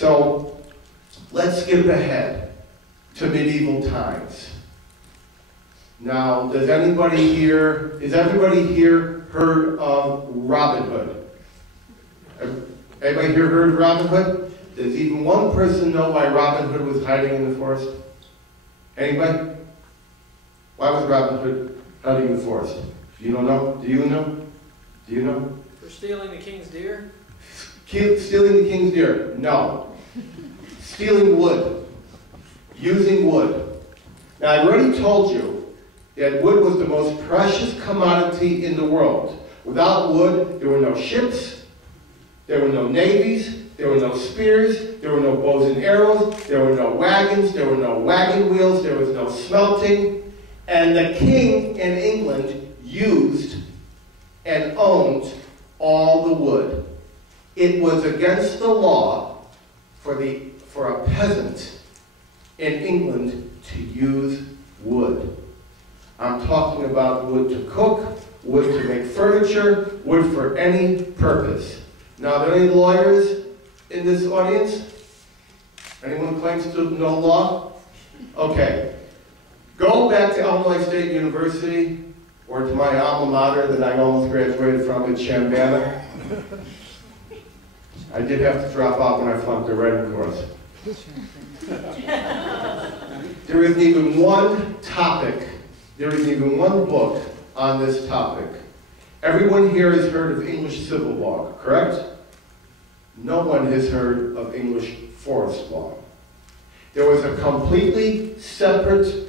So let's skip ahead to medieval times. Now, has everybody here heard of Robin Hood? Anybody here heard of Robin Hood? Does even one person know why Robin Hood was hiding in the forest? Anybody? Why was Robin Hood hiding in the forest? You don't know? Do you know? Do you know? For stealing the king's deer? Stealing the king's deer? No. Stealing wood. Using wood. Now, I've already told you that wood was the most precious commodity in the world. Without wood, there were no ships, there were no navies, there were no spears, there were no bows and arrows, there were no wagons, there were no wagon wheels, there was no smelting. And the king in England used and owned all the wood. It was against the law for a peasant in England to use wood. I'm talking about wood to cook, wood to make furniture, wood for any purpose. Now, are there any lawyers in this audience? Anyone claims to know law? Okay. Go back to Illinois State University, or to my alma mater that I almost graduated from in Chambana. I did have to drop out when I flunked the writing course. There isn't even one topic, there isn't even one book on this topic. Everyone here has heard of English civil law, correct? No one has heard of English forest law. There was a completely separate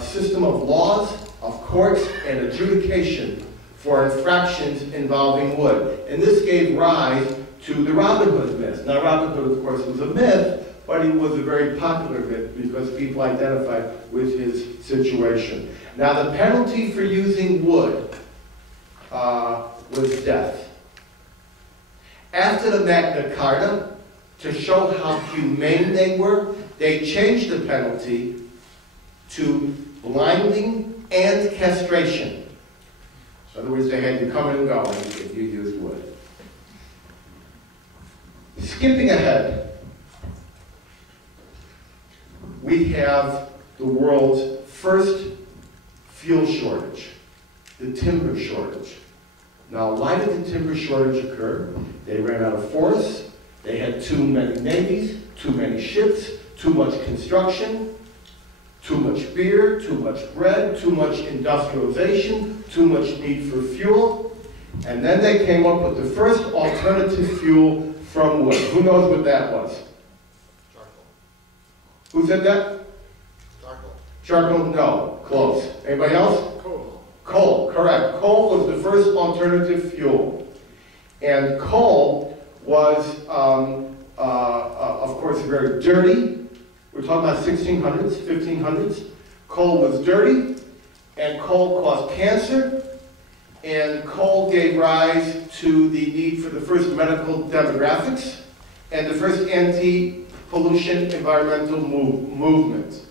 system of laws, of courts, and adjudication for infractions involving wood. And this gave rise to the Robin Hood myth. Now, Robin Hood, of course, was a myth, but he was a very popular myth because people identified with his situation. Now, the penalty for using wood was death. After the Magna Carta, to show how humane they were, they changed the penalty to blinding and castration. In other words, they had you coming and going if you used wood. Skipping ahead, we have the world's first fuel shortage, the timber shortage. Now, why did the timber shortage occur? They ran out of forests, they had too many navies, too many ships, too much construction, too much beer, too much bread, too much industrialization, too much need for fuel. And then they came up with the first alternative fuel from wood. Who knows what that was? Charcoal. Who said that? Charcoal. Charcoal? No. Close. Anybody else? Coal. Coal, correct. Coal was the first alternative fuel. And coal was, of course, very dirty. We're talking about 1600s, 1500s. Coal was dirty, and coal caused cancer, and coal gave rise to the need for the first medical demographics and the first anti-pollution environmental movement.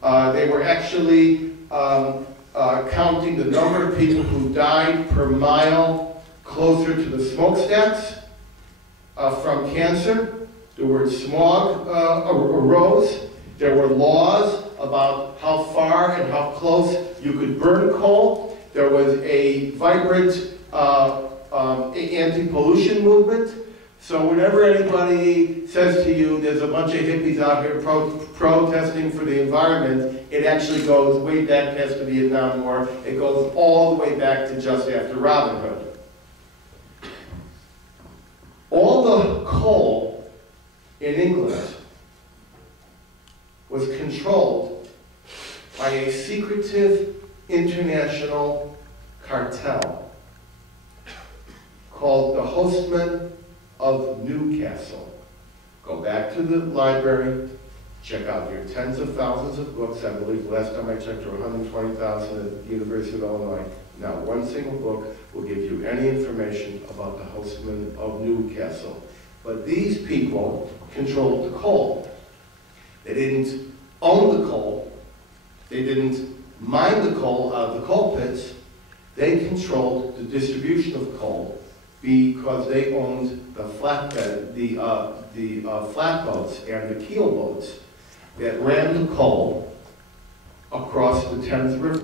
They were actually counting the number of people who died per mile closer to the smokestacks from cancer. The word smog arose. There were laws about how far and how close you could burn coal. There was a vibrant anti-pollution movement. So whenever anybody says to you there's a bunch of hippies out here protesting for the environment, it actually goes way back past the Vietnam War. It goes all the way back to just after Robin Hood. All the coal in England was controlled by a secretive international cartel called the Hostmen of Newcastle. Go back to the library, check out your tens of thousands of books. I believe last time I checked there were 120,000 at the University of Illinois. Not one single book will give you any information about the Hostmen of Newcastle. But these people controlled the coal. They didn't own the coal. They didn't mine the coal out of the coal pits. They controlled the distribution of coal because they owned the flatbed, the flatboats and the keelboats that ran the coal across the Thames River.